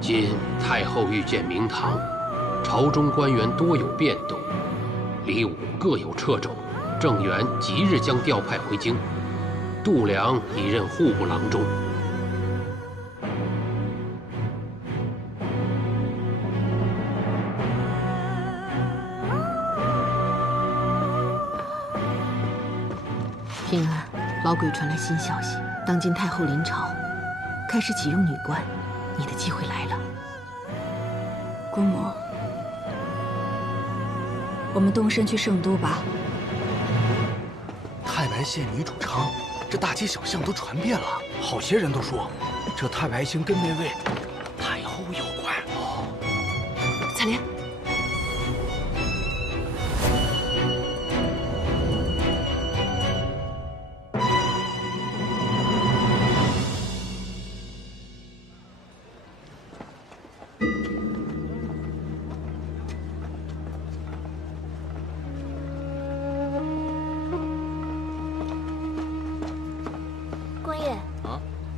今太后御见明堂，朝中官员多有变动，李武各有掣肘，郑元即日将调派回京，度量已任户部郎中。平儿，老鬼传来新消息，当今太后临朝，开始启用女官，你的机会来了。姑母，我们动身去圣都吧。太白县女主昌，这大街小巷都传遍了，好些人都说，这太白星跟那位太后有关。哦，采莲。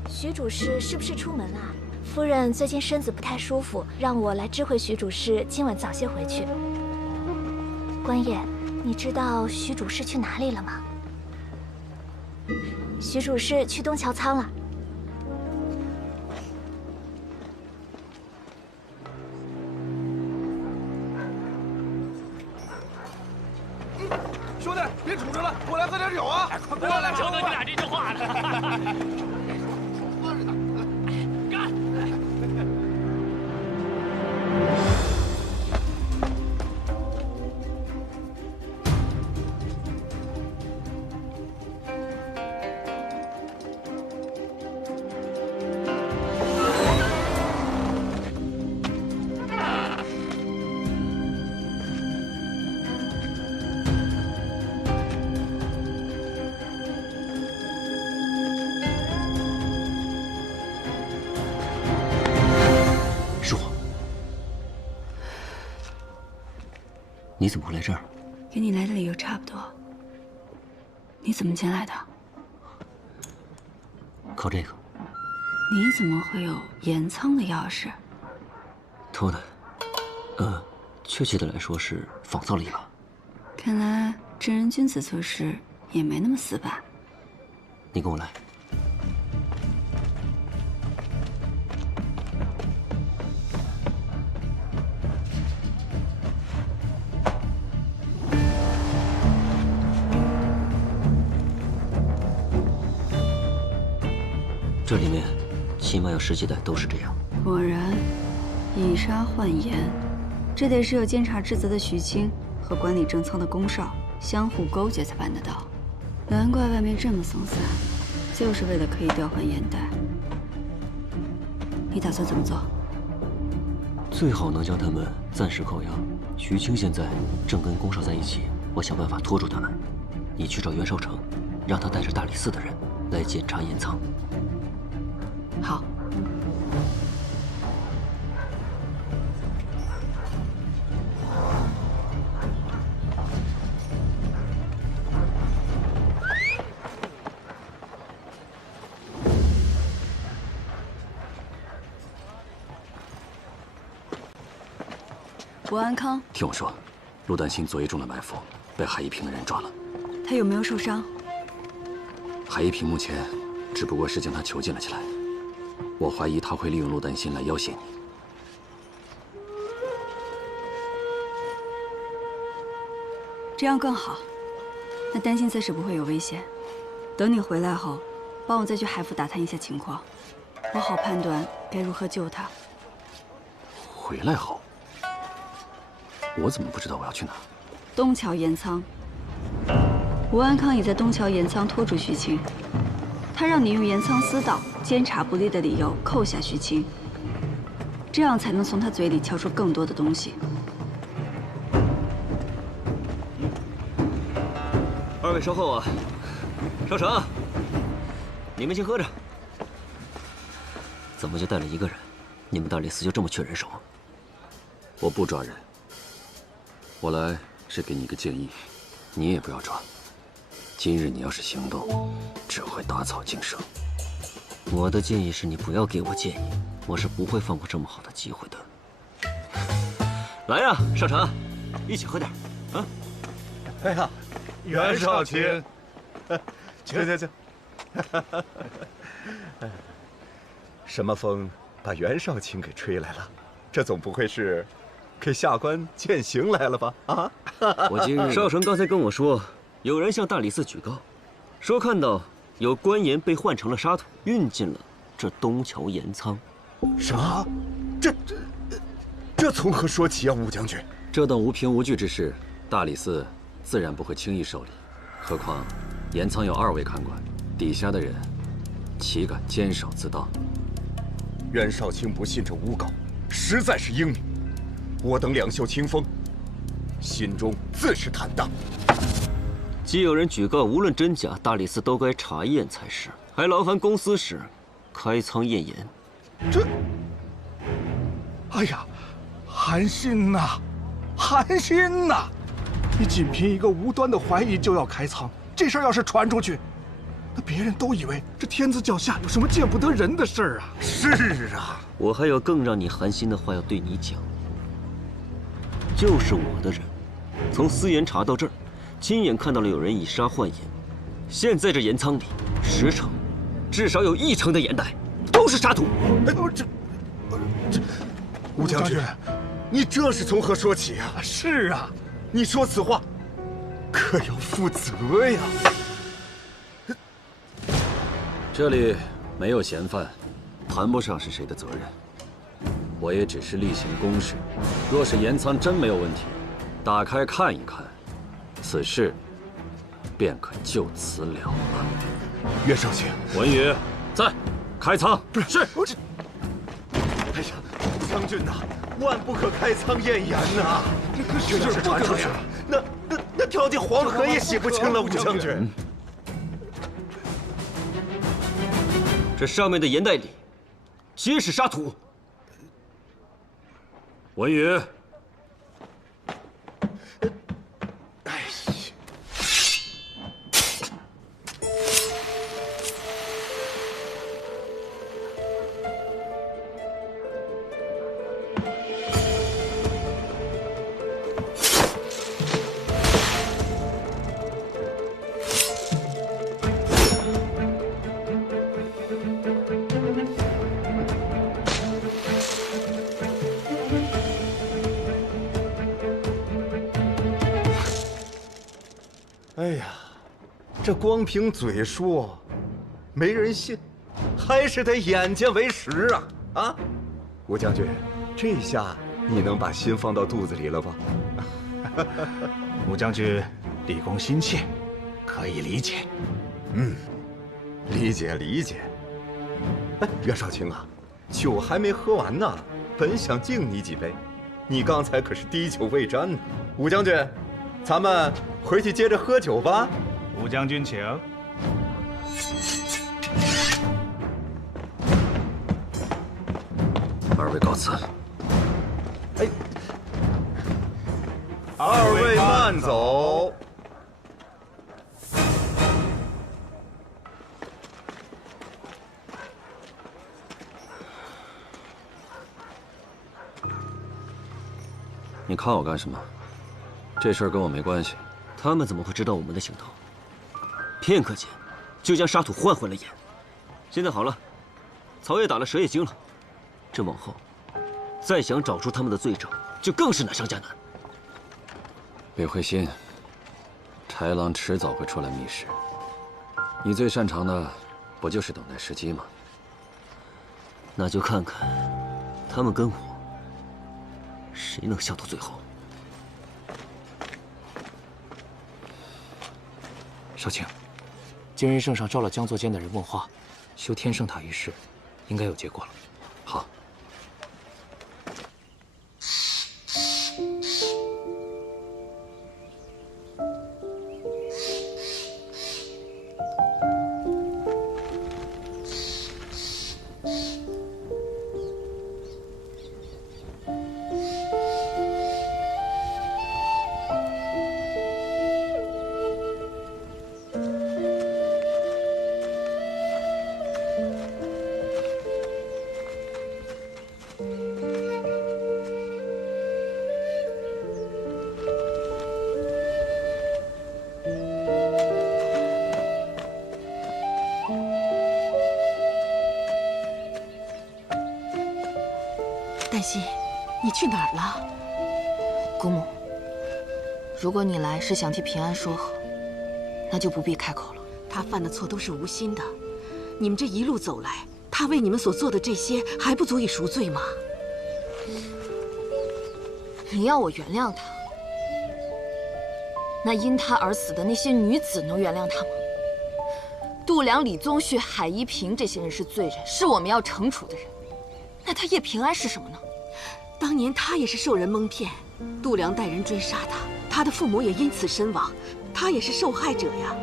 徐主事是不是出门了？夫人最近身子不太舒服，让我来知会徐主事，今晚早些回去。官爷，你知道徐主事去哪里了吗？徐主事去东桥仓了。兄弟，别杵着了，过来喝点酒啊！快过来，求得你俩这句话了。你怎么会来这儿？跟你来的理由差不多。你怎么进来的？靠这个。你怎么会有盐仓的钥匙？偷的。确切的来说是仿造了一把。看来正人君子做事也没那么死板。你跟我来。这里面起码有10几袋都是这样。果然，以沙换盐，这得是有监察职责的徐青和管理正仓的龚少相互勾结才办得到。难怪外面这么松散，就是为了可以调换眼袋。你打算怎么做？最好能将他们暂时扣押。徐青现在正跟宫少在一起，我想办法拖住他们。你去找袁绍成，让他带着大理寺的人来检查盐仓。好。吴安康，听我说，陆丹心昨夜中了埋伏，被海一平的人抓了。他有没有受伤？海一平目前只不过是将他囚禁了起来，我怀疑他会利用陆丹心来要挟你。这样更好。那丹心暂时不会有危险。等你回来后，帮我再去海府打探一下情况，我好判断该如何救他。回来后，我怎么不知道我要去哪？东桥盐仓。吴安康已在东桥盐仓拖住徐青，他让你用盐仓私盗、监察不力的理由扣下徐青，这样才能从他嘴里撬出更多的东西。二位稍后啊，少成，你们先喝着。怎么就带了一个人？你们大理寺就这么缺人手？我不抓人，我来是给你一个建议，你也不要抓。今日你要是行动，只会打草惊蛇。我的建议是你不要给我建议，我是不会放过这么好的机会的。来呀，少成，一起喝点啊！哎呀，袁少卿，请。什么风把袁少卿给吹来了？这总不会是给下官践行来了吧？啊！我今日少成刚才跟我说，有人向大理寺举告，说看到有官盐被换成了沙土，运进了这东桥盐仓。什么？这从何说起啊，武将军？这等无凭无据之事，大理寺自然不会轻易受理。何况盐仓有2位看管，底下的人岂敢监守自盗？袁少卿不信这诬告，实在是英明。我等两袖清风，心中自是坦荡。既有人举告，无论真假，大理寺都该查验才是，还劳烦公司时开仓验盐。这，哎呀，韩信呐，韩信呐！你仅凭一个无端的怀疑就要开仓，这事儿要是传出去，那别人都以为这天子脚下有什么见不得人的事儿啊！是啊，我还有更让你寒心的话要对你讲，就是我的人，从私盐查到这儿。亲眼看到了有人以沙换盐，现在这盐仓里10成，至少有1成的盐袋都是沙土。这，吴将军，你这是从何说起啊？是啊，你说此话，可要负责呀。这里没有嫌犯，谈不上是谁的责任。我也只是例行公事。若是盐仓真没有问题，打开看一看。此事便可就此了了。袁少卿，文宇，在，开仓。是。哎呀，将军呐，万不可开仓验盐呐！这要是传出去，那跳进黄河也洗不清了，武将军。这上面的盐袋里皆是沙土。文宇。哎呀，这光凭嘴说，没人信，还是得眼见为实啊！啊，吴将军，这下你能把心放到肚子里了吧？吴将军，李公心切，可以理解。理解理解。哎，袁绍卿啊，酒还没喝完呢，本想敬你几杯，你刚才可是滴酒未沾呢。武将军，咱们回去接着喝酒吧。武将军请。二位告辞。哎，二位慢走。你看我干什么？这事儿跟我没关系。他们怎么会知道我们的行头？片刻间，就将沙土换回了眼。现在好了，草也打了，蛇也惊了。这往后，再想找出他们的罪证，就更是难上加难。别灰心，豺狼迟早会出来觅食。你最擅长的，不就是等待时机吗？那就看看，他们跟我，谁能笑到最后。少卿，今日圣上召了江作监的人问话，修天圣塔一事，应该有结果了。好。黛西，你去哪儿了？姑母，如果你来是想替平安说和，那就不必开口了。他犯的错都是无心的，你们这一路走来，他为你们所做的这些还不足以赎罪吗？你要我原谅他，那因他而死的那些女子能原谅他吗？度良、李宗旭、海一平这些人是罪人，是我们要惩处的人。那他叶平安是什么呢？当年他也是受人蒙骗，度良带人追杀他，他的父母也因此身亡，他也是受害者呀。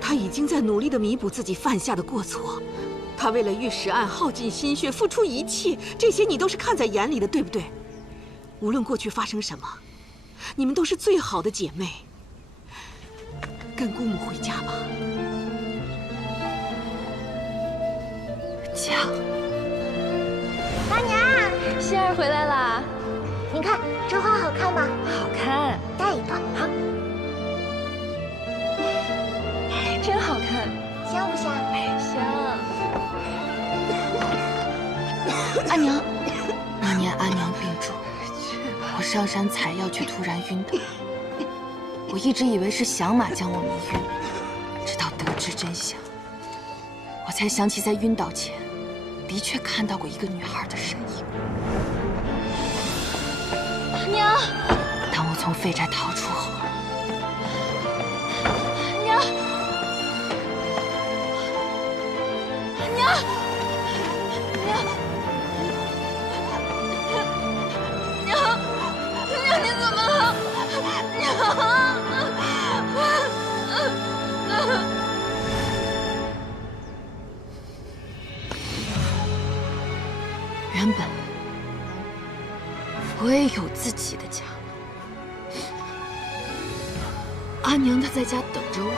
他已经在努力地弥补自己犯下的过错，他为了玉石案耗尽心血，付出一切，这些你都是看在眼里的，对不对？无论过去发生什么，你们都是最好的姐妹。跟姑母回家吧。家。大娘，仙儿回来啦！您看这花好看吗？好看，带一朵。好，真好看，香不香？香。阿娘，那年阿娘病重，我上山采药却突然晕倒。我一直以为是响马将我迷晕，直到得知真相，我才想起在晕倒前，的确看到过一个女孩的身影。娘，当我从废宅逃出后，娘，娘，娘，你怎么了？娘。原本我也有自己的家，阿娘她在家等着我，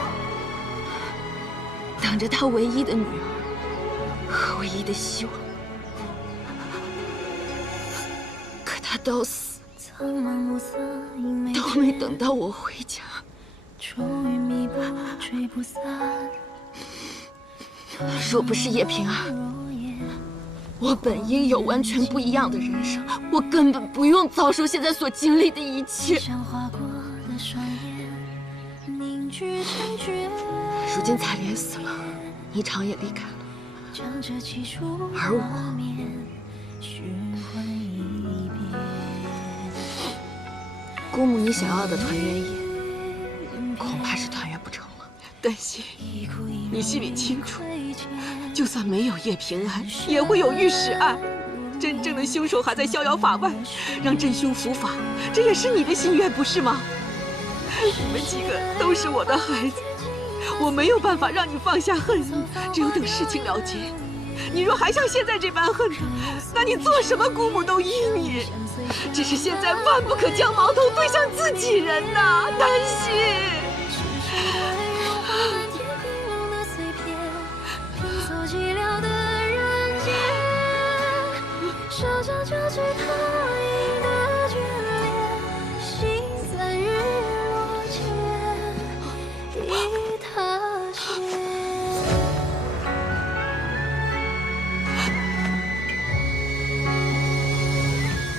等着她唯一的女儿和唯一的希望。可她到死都没等到我回家。若不是叶平安，我本应有完全不一样的人生，我根本不用遭受现在所经历的一切。如今彩莲死了，霓裳也离开了，而我，姑母你想要的团圆夜，恐怕是团圆不成了。丹心，你心里清楚，就算没有叶平安，也会有御史案。真正的凶手还在逍遥法外，让真凶伏法，这也是你的心愿，不是吗？你们几个都是我的孩子，我没有办法让你放下恨意，只有等事情了结。你若还像现在这般恨他，那你做什么姑母都依你。只是现在万不可将矛头对向自己人呐，丹心。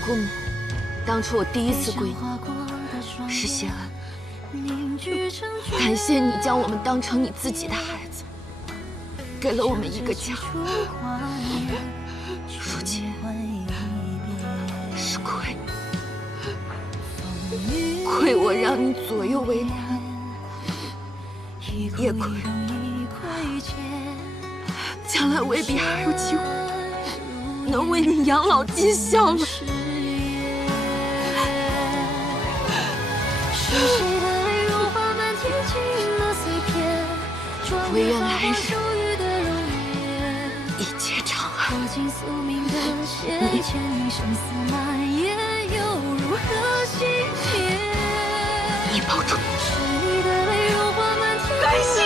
姑母，当初我第一次归你是谢恩，感谢你将我们当成你自己的孩子，给了我们一个家。如今是亏我让你左右为难，也亏将来未必还有机会能为你养老尽孝了。唯愿来日一切长安。你保重。丹心。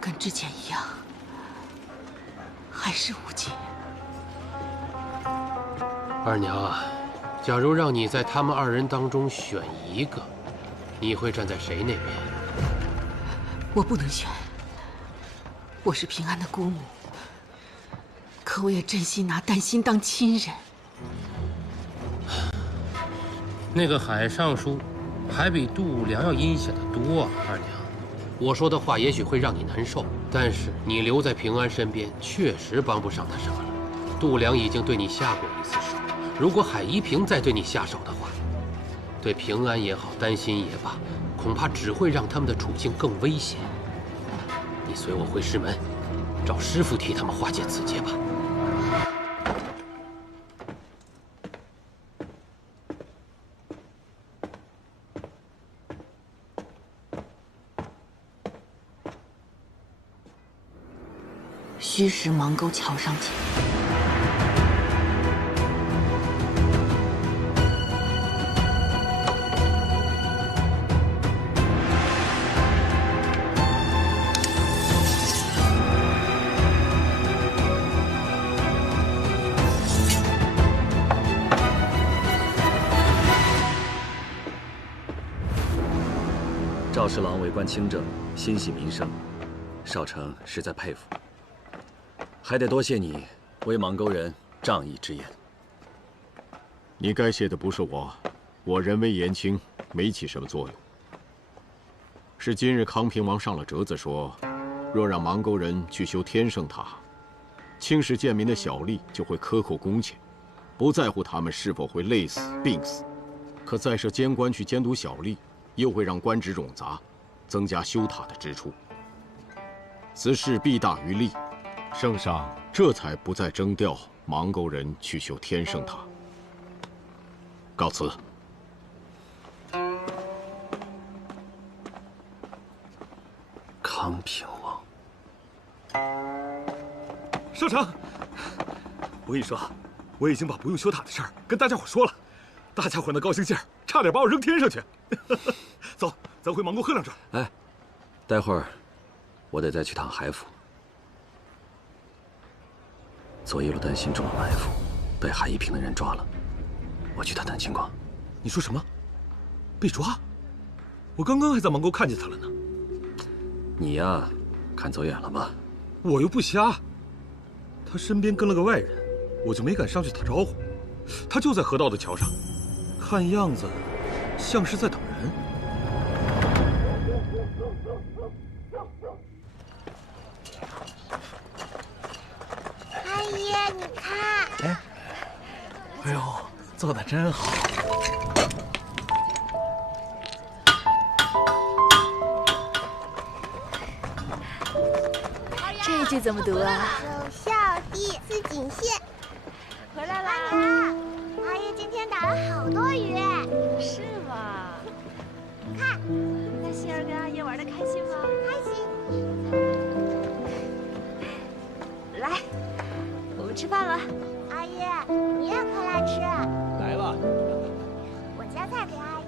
跟之前一样，还是无解。二娘啊，假如让你在他们二人当中选一个，你会站在谁那边？我不能选。我是平安的姑母，可我也真心拿丹心当亲人。那个海上书，还比度娘要阴险得多啊，二娘。我说的话也许会让你难受，但是你留在平安身边，确实帮不上他什么了。度娘已经对你下过一次手，如果海一平再对你下手的话，对平安也好，丹心也罢，恐怕只会让他们的处境更危险。你随我回师门，找师傅替他们化解此劫吧。虚实芒沟桥上见。赵侍郎为官清正，心系民生，少城实在佩服。还得多谢你为邙沟人仗义之言。你该谢的不是我，我人微言轻，没起什么作用。是今日康平王上了折子说，若让邙沟人去修天圣塔，青石贱民的小吏就会克扣工钱，不在乎他们是否会累死、病死。可再设监官去监督小吏，又会让官职冗杂，增加修塔的支出。此事弊大于利。圣上这才不再征调邙沟人去修天圣塔。告辞。康平王，少城，我跟你说，我已经把不用修塔的事儿跟大家伙说了，大家伙那高兴劲儿，差点把我扔天上去。走，咱回芒沟喝两盅。哎，待会儿我得再去趟海府。左一路担心中了埋伏，被海一平的人抓了，我去探探情况。你说什么？被抓？我刚刚还在芒沟看见他了呢。你呀，看走眼了吧？我又不瞎。他身边跟了个外人，我就没敢上去打招呼。他就在河道的桥上，看样子像是在等人。阿姨，你看。哎呦，做的真好。这句怎么读啊？首孝弟思锦县。回来啦！阿姨今天打了好多鱼。是吗？看，那欣儿跟阿爷玩的开心吗？开心。来，我们吃饭了。阿姨，你也快来吃。来了。我夹菜给阿姨。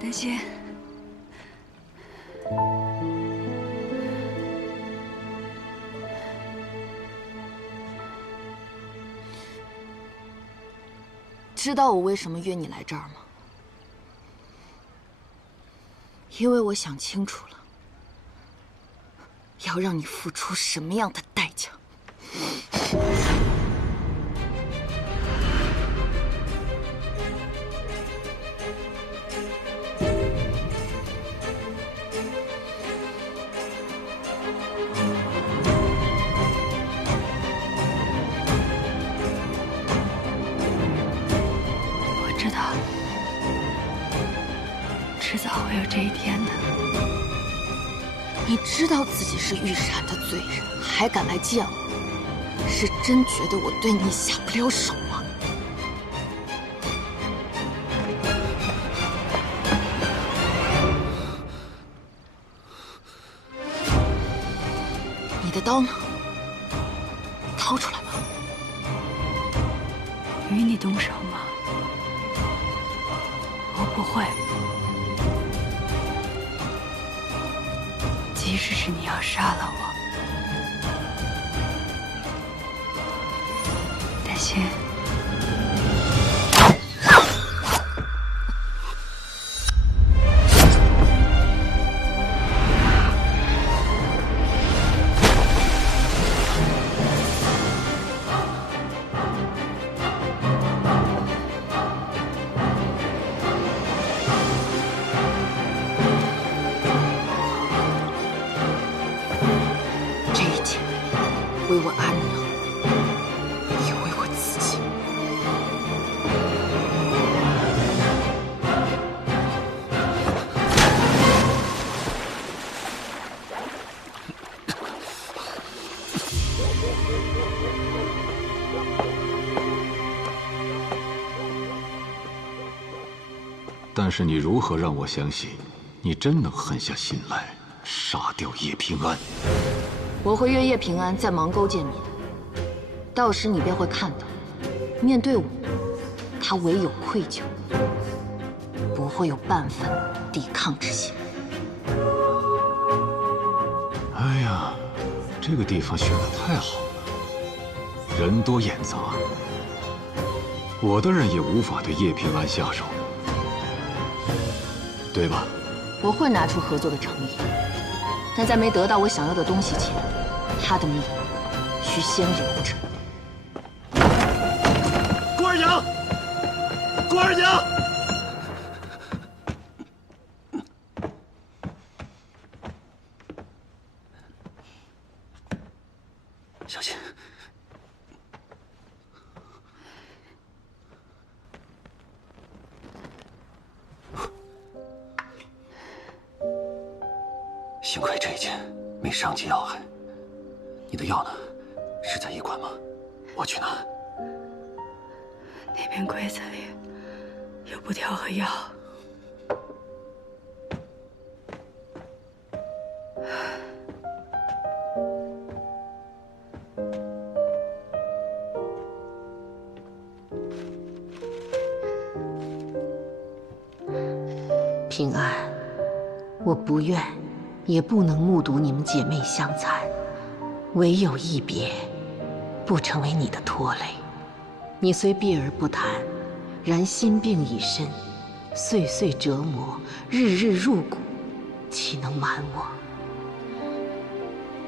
丹心，知道我为什么约你来这儿吗？因为我想清楚了，要让你付出什么样的代价。知道，迟早会有这一天的。你知道自己是御史的罪人，还敢来见我，是真觉得我对你下不了手吗？你的刀呢？掏出来吧。与你动手吗？我不会。即使是你要杀了我，丹心，为我阿娘，也为我自己。但是你如何让我相信，你真能狠下心来杀掉叶平安？我会约叶平安在芒沟见面，到时你便会看到，面对我，他唯有愧疚，不会有半分抵抗之心。哎呀，这个地方选得太好了，人多眼杂，我的人也无法对叶平安下手，对吧？我会拿出合作的诚意，但在没得到我想要的东西前，他的命需先留着。顾二娘，顾二娘，小心！幸亏这一剑没伤及要害。你的药呢？是在医馆吗？我去拿。那边柜子里有布条和药。平安，我不愿，也不能目睹你们姐妹相残，唯有一别，不成为你的拖累。你虽避而不谈，然心病已深，岁岁折磨，日日入骨，岂能瞒我？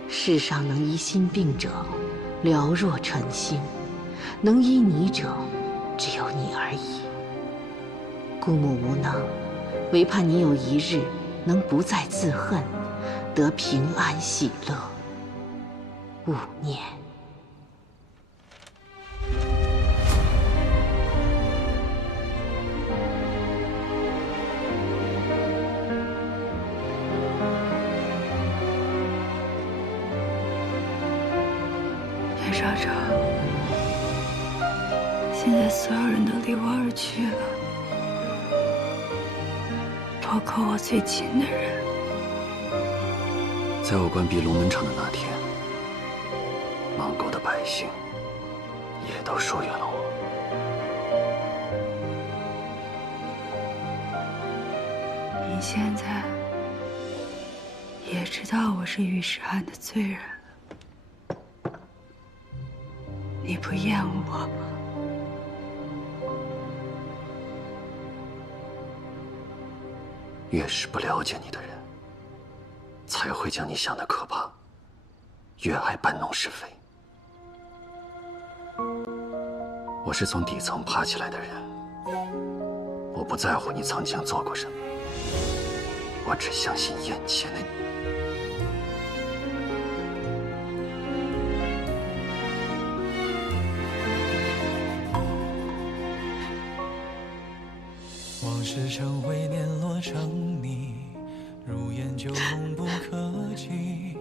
世上能医心病者，寥若晨星；能医你者，只有你而已。姑母无能，唯盼你有一日能不再自恨，得平安喜乐。勿念。袁少成，现在所有人都离我而去了，包括我最亲的人。在我关闭龙门场的那天，芒沟的百姓也都疏远了我。你现在也知道我是御史案的罪人了，你不厌恶我吗？越是不了解你的人，才会将你想得可怕，越爱搬弄是非。我是从底层爬起来的人，我不在乎你曾经做过什么，我只相信眼前的你。往事成灰，碾落成泥，如烟就浓不可及。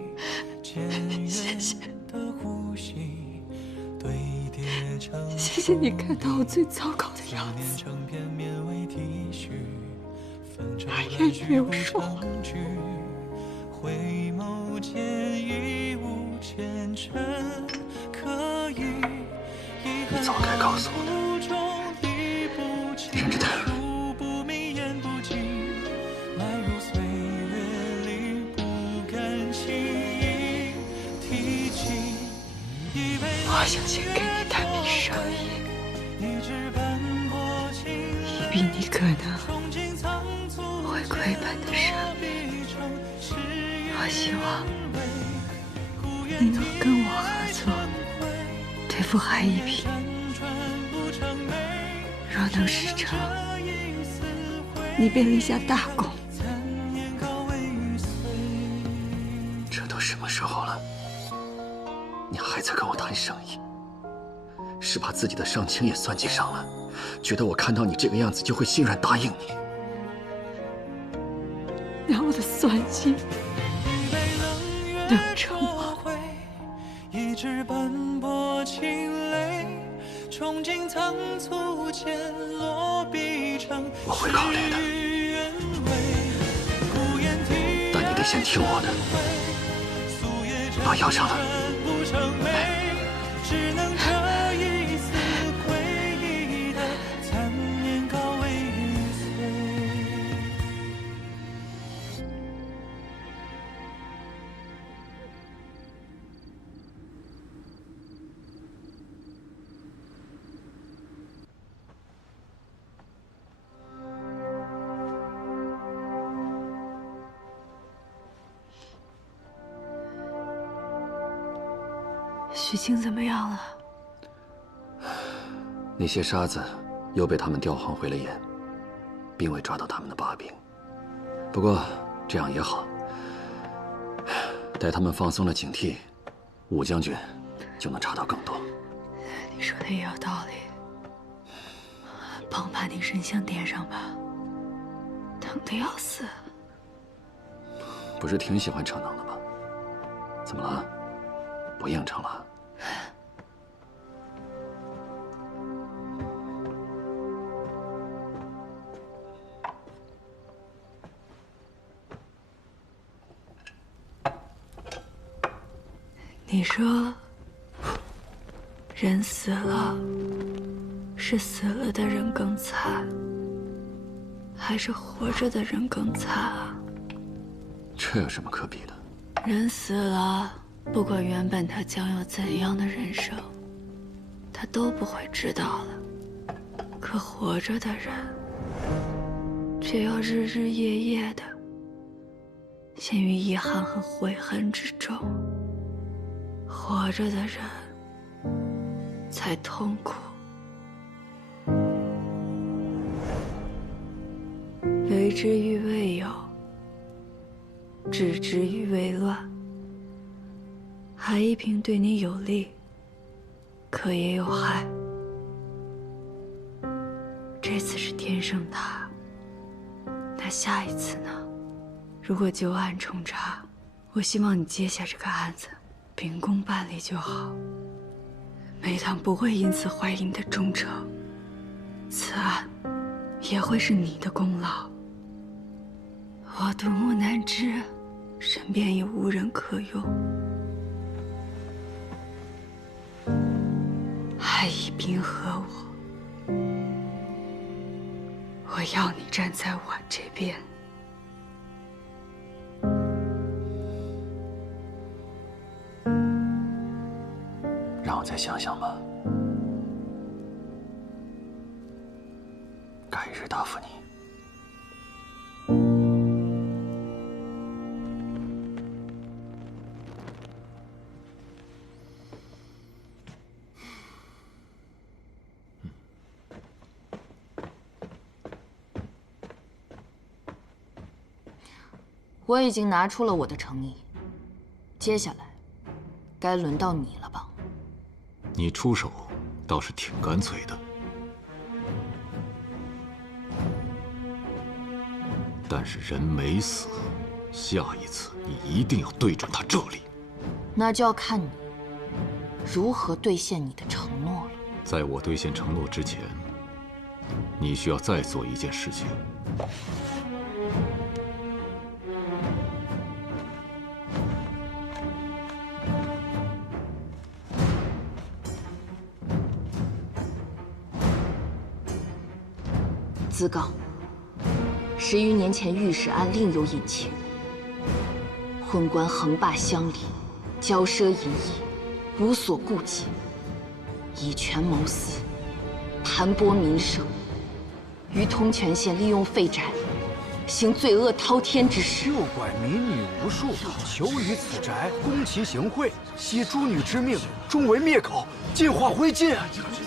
谢谢，谢谢你看到我最糟糕的样子。阿燕也没有说谎。回眸间已无前尘可疑。你早该告诉我的，忍着点。我想先给你探明生意，以避你可能会亏本的生意。我希望你能跟我合作，对付韩一平。若能事成，你便立下大功。这都什么时候了，你还在跟我谈生意？是把自己的伤情也算计上了，觉得我看到你这个样子就会心软答应你。拿我的算计能成吗？一直奔波情泪，憧憬仓促间落笔成我会考虑的，但你得先听我的。把药上了。只能这一丝回忆的残念告慰玉碎。许清怎么样了？那些沙子又被他们调换回了眼，并未抓到他们的把柄。不过这样也好，待他们放松了警惕，武将军就能查到更多。你说的也有道理，帮把那神像点上吧，疼得要死。不是挺喜欢逞能的吗？怎么了？不应承了？你说，人死了，是死了的人更惨，还是活着的人更惨啊？这有什么可比的？人死了，不管原本他将有怎样的人生，他都不会知道了。可活着的人，却要日日夜夜的陷于遗憾和悔恨之中。活着的人才痛苦。为之于未有，置之于未乱。海一平对你有利，可也有害。这次是天生他，那下一次呢？如果旧案重查，我希望你接下这个案子，秉公办理就好。梅堂不会因此怀疑你的忠诚，此案也会是你的功劳。我独木难支，身边也无人可用。海一平和我要你站在我这边。让我再想想吧，改日答复你。我已经拿出了我的诚意，接下来该轮到你了吧？你出手倒是挺干脆的，但是人没死，下一次你一定要对准他这里。那就要看你如何兑现你的承诺了。在我兑现承诺之前，你需要再做一件事情。自告，10余年前御史案另有隐情，昏官横霸乡里，骄奢淫逸，无所顾忌，以权谋私，盘剥民生，于通泉县利用废宅，行罪恶滔天之事。诱拐民女无数，囚于此宅，攻其行贿，惜诸女之命，终为灭口，尽化灰烬。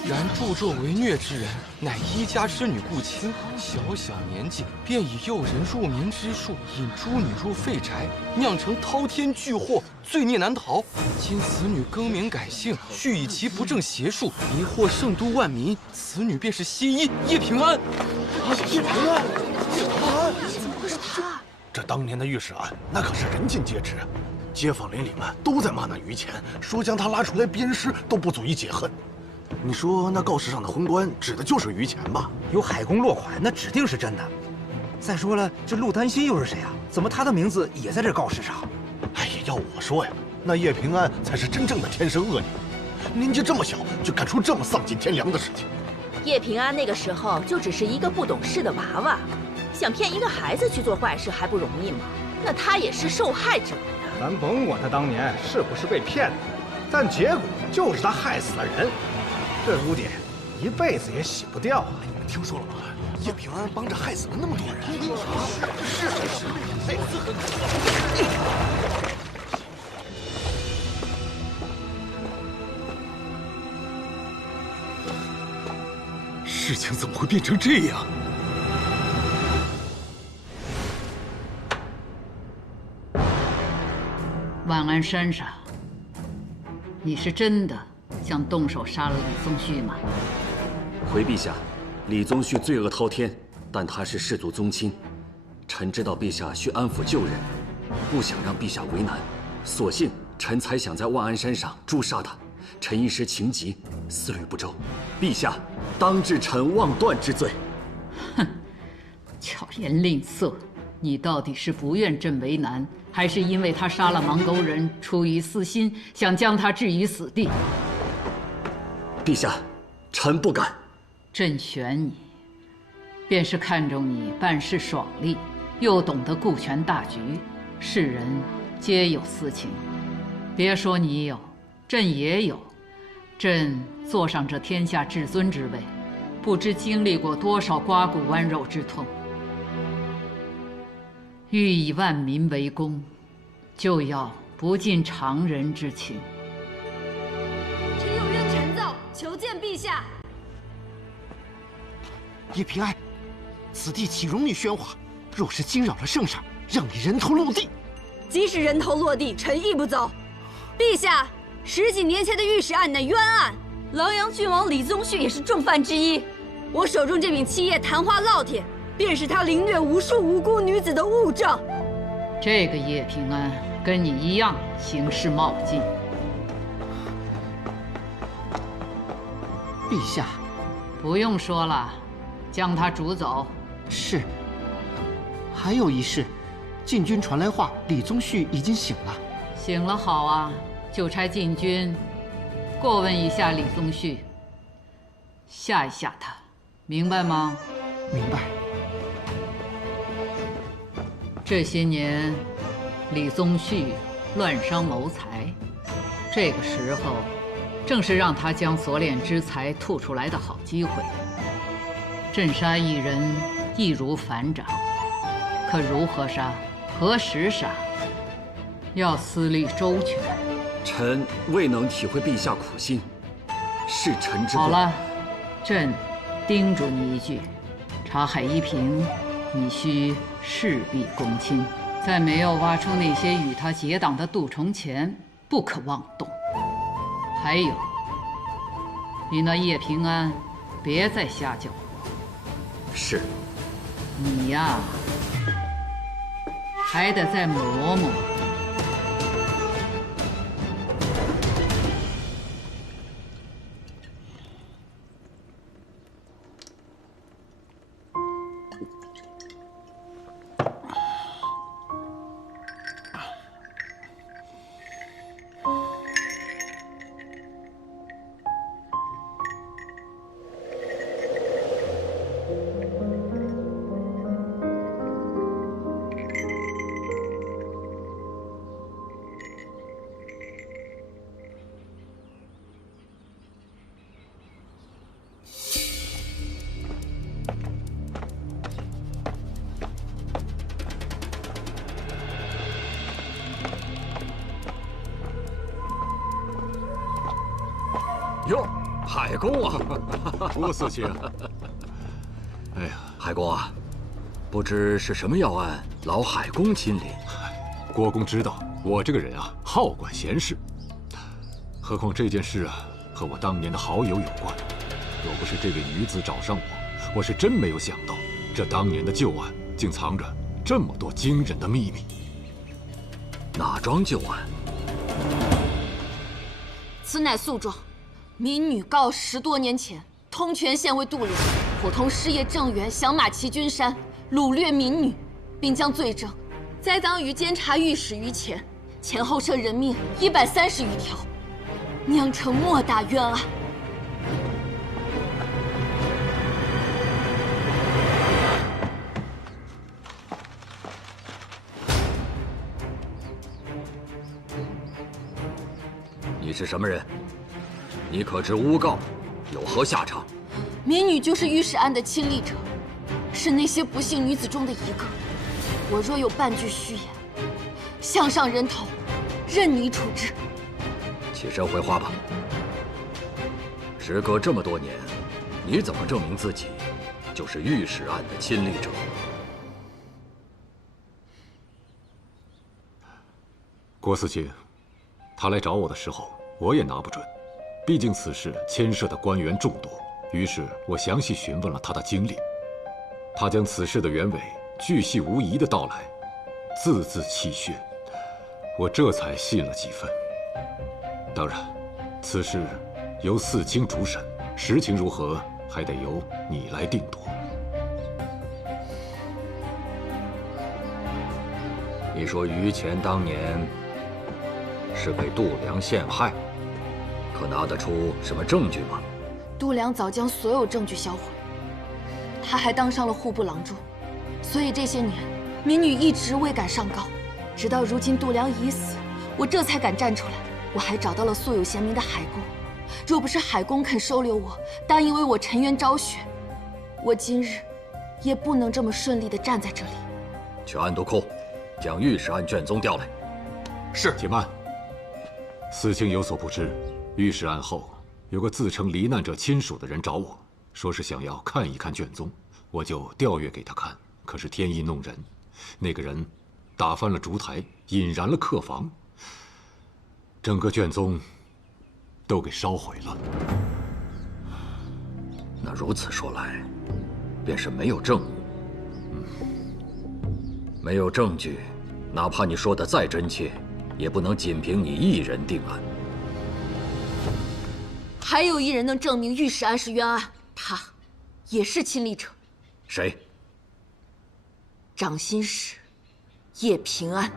然助纣为虐之人，乃一家之女顾卿，小小年纪便以诱人入眠之术，引诸女入废宅，酿成滔天巨祸，罪孽难逃。今此女更名改姓，续以其不正邪术，迷惑圣都万民。此女便是新一叶平安。叶平安，叶平安，怎么会是他？这当年的御史案，那可是人尽皆知，街坊邻里们都在骂那于谦，说将他拉出来鞭尸都不足以解恨。你说那告示上的昏官指的就是于谦吧？有海公落款，那指定是真的。再说了，这陆丹心又是谁啊？怎么他的名字也在这告示上？哎呀，要我说呀，那叶平安才是真正的天生恶女，年纪这么小就干出这么丧尽天良的事情。叶平安那个时候就只是一个不懂事的娃娃，想骗一个孩子去做坏事还不容易吗？那他也是受害者呀。咱甭管他当年是不是被骗的，但结果就是他害死了人，这污点一辈子也洗不掉啊！你们听说了吗？叶平安帮着害死了那么多人。是，哎，事情怎么会变成这样？万安山上，你是真的想动手杀了李宗旭吗？回陛下，李宗旭罪恶滔天，但他是世族宗亲，臣知道陛下需安抚旧人，不想让陛下为难，所幸臣才想在万安山上诛杀他。臣一时情急，思虑不周，陛下当治臣妄断之罪。哼，巧言令色，你到底是不愿朕为难，还是因为他杀了芒沟人，出于私心，想将他置于死地？陛下，臣不敢。朕选你，便是看中你办事爽利，又懂得顾全大局。世人皆有私情，别说你有，朕也有。朕坐上这天下至尊之位，不知经历过多少刮骨剜肉之痛。欲以万民为公，就要不近常人之情。臣有冤臣奏，求见陛下。叶平安，此地岂容你喧哗？若是惊扰了圣上，让你人头落地。即使人头落地，臣亦不走。陛下，10几年前的御史案乃冤案，琅琊郡王李宗旭也是重犯之一。我手中这柄七叶昙花烙铁，便是他凌虐无数无辜女子的物证。这个叶平安跟你一样行事冒进。陛下，不用说了，将他逐走。是。还有一事，禁军传来话，李宗旭已经醒了。醒了好啊，就差禁军过问一下李宗旭，吓一吓他，明白吗？明白。这些年，李宗旭乱伤谋财，这个时候正是让他将所敛之财吐出来的好机会。朕杀一人，易如反掌，可如何杀，何时杀，要思虑周全。臣未能体会陛下苦心，是臣之过。好了，朕叮嘱你一句：查海一平，你需事必躬亲，在没有挖出那些与他结党的蠹虫前，不可妄动。还有，你那叶平安，别再瞎搅和。是。你呀，还得再磨磨。哟，海公啊，郭四卿。哎呀，海公啊，不知是什么要案，劳海公亲临。郭公知道我这个人啊，好管闲事。何况这件事啊，和我当年的好友有关。若不是这位女子找上我，我是真没有想到，这当年的旧案竟藏着这么多惊人的秘密。哪桩旧案？此乃诉状。民女告10多年前，通泉县尉度量伙同师爷郑元降马齐君山，掳掠民女，并将罪证栽赃于监察御史于前，前后涉人命130余条，酿成莫大冤案。你是什么人？你可知诬告有何下场？民女就是御史案的亲历者，是那些不幸女子中的一个。我若有半句虚言，项上人头，任你处置。起身回话吧。时隔这么多年，你怎么证明自己就是御史案的亲历者？郭四卿，他来找我的时候，我也拿不准。毕竟此事牵涉的官员众多，于是我详细询问了他的经历。他将此事的原委巨细无遗地道来，字字泣血，我这才信了几分。当然，此事由四卿主审，实情如何还得由你来定夺。你说于乾当年是被度量陷害？可拿得出什么证据吗？度量早将所有证据销毁，他还当上了户部郎中，所以这些年民女一直未敢上告，直到如今度量已死，我这才敢站出来。我还找到了素有贤名的海公，若不是海公肯收留我，答应为我沉冤昭雪，我今日也不能这么顺利地站在这里。全案都扣，将御史案卷宗调来。是。且慢，司卿有所不知，御史案后有个自称罹难者亲属的人找我，说是想要看一看卷宗，我就调阅给他看。可是天意弄人，那个人打翻了烛台，引燃了客房，整个卷宗都给烧毁了。那如此说来，便是没有证物。没有证据，哪怕你说的再真切，也不能仅凭你一人定案。还有一人能证明御史案是冤案，他也是亲历者。谁？掌心使叶平安。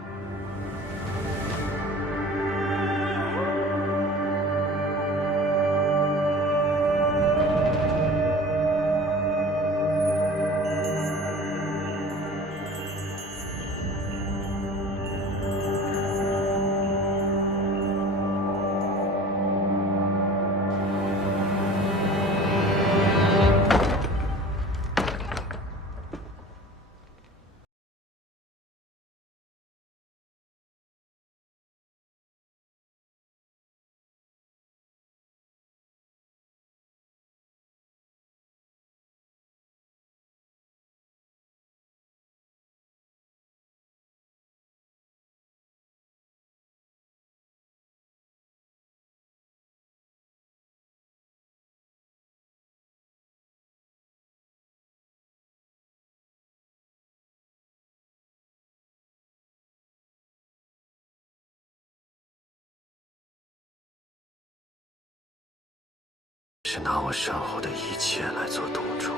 是拿我身后的一切来做赌注。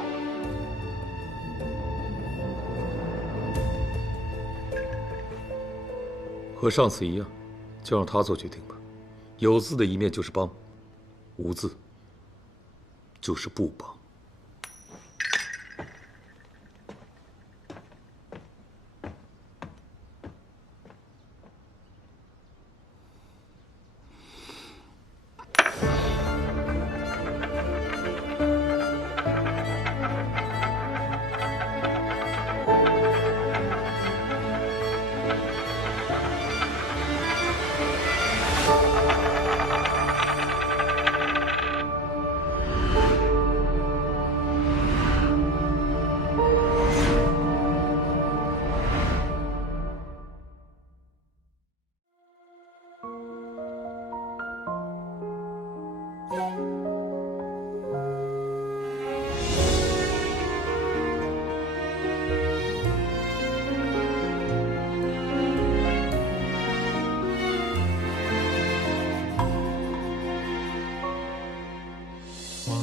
和上次一样，就让他做决定吧。有字的一面就是帮，无字就是不帮。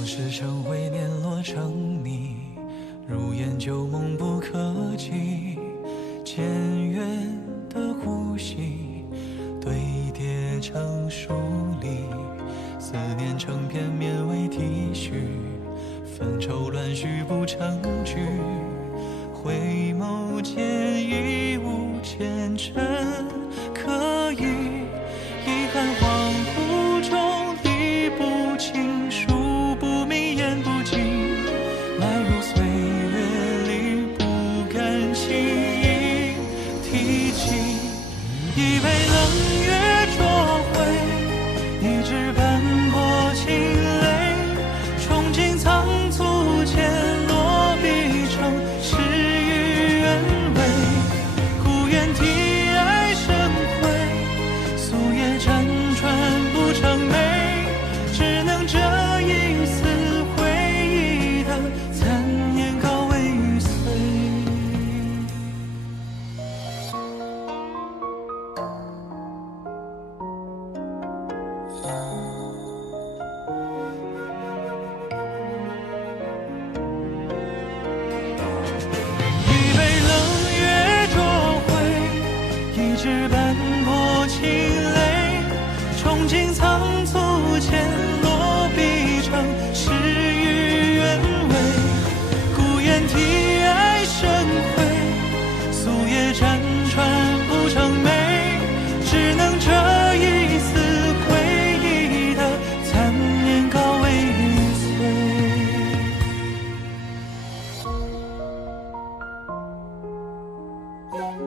时成灰，年落成泥，如烟旧梦不可及。渐远的呼吸堆叠成疏离，思念成片绵为体恤，纷愁乱絮不成句。回眸间已无前尘可疑，遗憾恍惚中理不清，数不明言不尽，埋入岁月里不敢轻易提起。一杯冷月灼灰，一纸斑驳清泪，憧憬仓促间落笔成了。